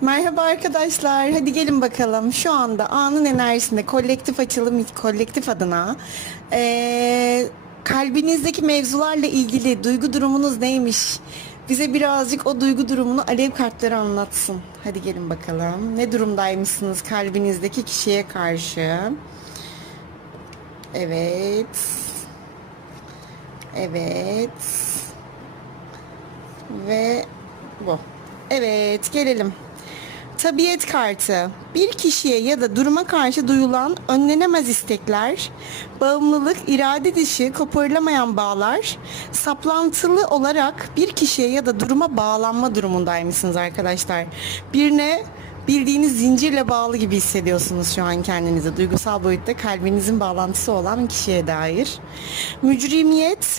Merhaba arkadaşlar. Hadi gelin bakalım. Şu anda anın enerjisinde kolektif açılım kolektif adına eee, kalbinizdeki mevzularla ilgili duygu durumunuz neymiş? Bize birazcık o duygu durumunu alev kartları anlatsın. Hadi gelin bakalım. Ne durumdaymışsınız kalbinizdeki kişiye karşı? Evet. Evet. Ve bu. Evet, gelelim. Tabiat kartı. Bir kişiye ya da duruma karşı duyulan önlenemez istekler, bağımlılık, irade dışı, koparılamayan bağlar, saplantılı olarak bir kişiye ya da duruma bağlanma durumundaymışsınız arkadaşlar. Birine bildiğiniz zincirle bağlı gibi hissediyorsunuz şu an kendinizi. Duygusal boyutta kalbinizin bağlantısı olan kişiye dair. Mücrimiyet,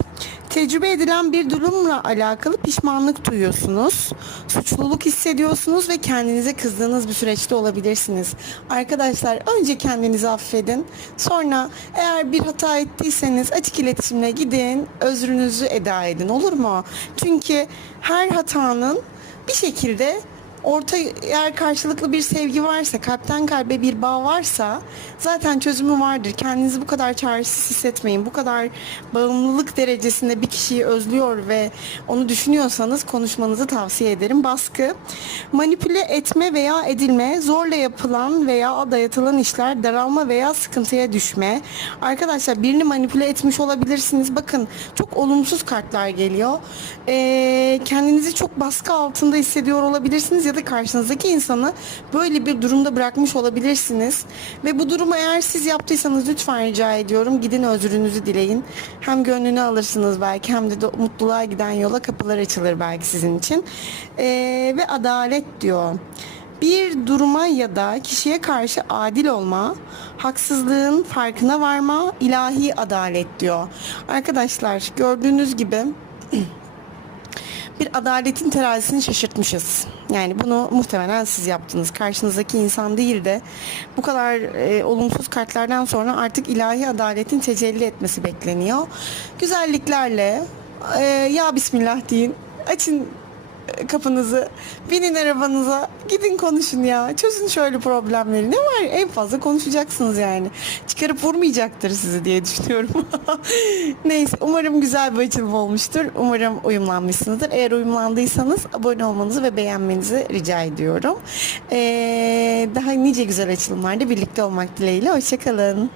tecrübe edilen bir durumla alakalı pişmanlık duyuyorsunuz. Suçluluk hissediyorsunuz ve kendinize kızdığınız bir süreçte olabilirsiniz. Arkadaşlar önce kendinizi affedin. Sonra eğer bir hata ettiyseniz açık iletişimle gidin, özrünüzü eda edin olur mu? Çünkü her hatanın bir şekilde orta eğer karşılıklı bir sevgi varsa, kalpten kalbe bir bağ varsa zaten çözümü vardır. Kendinizi bu kadar çaresiz hissetmeyin. Bu kadar bağımlılık derecesinde bir kişiyi özlüyor ve onu düşünüyorsanız konuşmanızı tavsiye ederim. Baskı, manipüle etme veya edilme, zorla yapılan veya dayatılan işler, daralma veya sıkıntıya düşme. Arkadaşlar birini manipüle etmiş olabilirsiniz. Bakın çok olumsuz kartlar geliyor. Ee, kendinizi çok baskı altında hissediyor olabilirsiniz ya da karşınızdaki insanı böyle bir durumda bırakmış olabilirsiniz. Ve bu durumu eğer siz yaptıysanız lütfen rica ediyorum gidin özrünüzü dileyin. Hem gönlünü alırsınız belki hem de, de mutluluğa giden yola kapılar açılır belki sizin için. Ee, ve adalet diyor. Bir duruma ya da kişiye karşı adil olma, haksızlığın farkına varma, ilahi adalet diyor. Arkadaşlar gördüğünüz gibi bir adaletin terazisini şaşırtmışız. Yani bunu muhtemelen siz yaptınız. Karşınızdaki insan değil de bu kadar e, olumsuz kartlardan sonra artık ilahi adaletin tecelli etmesi bekleniyor. Güzelliklerle e, ya Bismillah deyin. Açın kapınızı, binin arabanıza, gidin konuşun ya. Çözün şöyle problemleri. Ne var? En fazla konuşacaksınız yani. Çıkarıp vurmayacaktır sizi diye düşünüyorum. Neyse umarım güzel bir açılım olmuştur. Umarım uyumlanmışsınızdır. Eğer uyumlandıysanız abone olmanızı ve beğenmenizi rica ediyorum. Ee, daha nice güzel açılımlarda birlikte olmak dileğiyle. Hoşçakalın.